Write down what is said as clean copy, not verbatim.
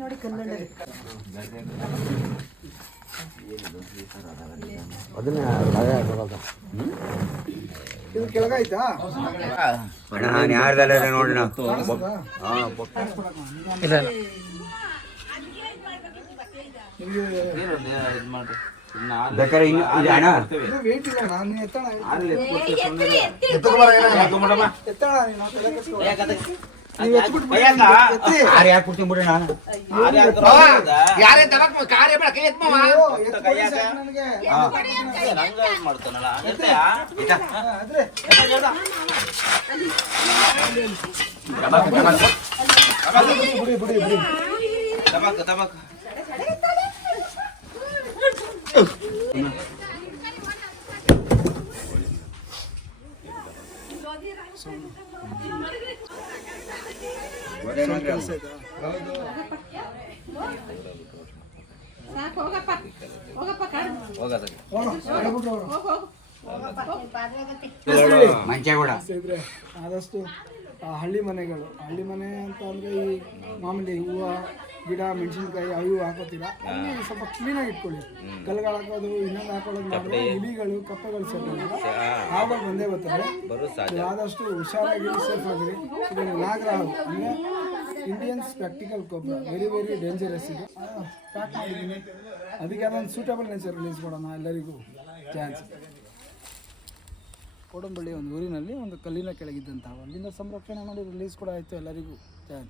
ನೋಡಿ ಕನ್ನಡ ಅದನ್ನೇ ಇದು ಕೆಳಗಾಯ್ತಾ ಯಾರ್ದಲ್ಲ ನೋಡಿ ನಾವು ಬೇಕಾದ್ರೆ ಅಣ್ಣ ವೇಟ್ ಇಲ್ಲ ನಾನು ಎತ್ತಣ ಯಾಕೆ ಕೊಡ್ತೀನಿ ಬಿಡಿ ನಾನು ಮಂಚ ಕೂಡ ಆದಷ್ಟು ಹಳ್ಳಿ ಮನೆಗಳು ಹಳ್ಳಿ ಮನೆ ಅಂತ ಅಂದ್ರೆ ಈ ಮಾಮೂಲಿ ಹೂವು ಗಿಡ ಮೆಣಸಿನ್ಕಾಯಿ ಅವು ಹಾಕೋತೀರಾ ಅಲ್ಲಿ ಸ್ವಲ್ಪ ಕ್ಲೀನಾಗಿ ಇಟ್ಕೊಳ್ಳಿ ಕಲ್ಗಳು ಹಾಕೋದು ಇನ್ನೊಂದು ಹಾಕೊಳ್ಳೋದು ಮಾಡಿದ್ರೆ ಇಲಿಗಳು ಕಪ್ಪೆಗಳು ಸೇರ್ಕೊಂಡು ಹಾವುಗಳು ಬಂದೇ ಬರ್ತಾರೆ. ಆದಷ್ಟು ಹುಷಾರಾಗಿ ಸೇಫ್ ಆಗಿರಿ. ಇದು ನಾಗರಾವು ಅಂದರೆ Indian spectacle cobra very very dangerous ಇದೆ. ಪ್ಯಾಕ್ ಮಾಡಿದ್ದೀನಿ. ಅದಕ್ಕೆ ಅದೊಂದು ಸೂಟಬಲ್ ನೇಚರ್ ರಿಲೀಸ್ ಮಾಡೋಣ ಎಲ್ಲರಿಗೂ ಚಾನ್ಸ್. ಕೋಡಂಬಳ್ಳಿ ಒಂದು ಊರಿನಲ್ಲಿ ಒಂದು ಕಲ್ಲಿನ ಕೆಳಗಿದ್ದಂಥ ಅಲ್ಲಿಂದ ಸಂರಕ್ಷಣೆ ಮಾಡಿ ರಿಲೀಸ್ ಕೂಡ ಆಯಿತು ಎಲ್ಲರಿಗೂ ಚಾನ್ಸ್.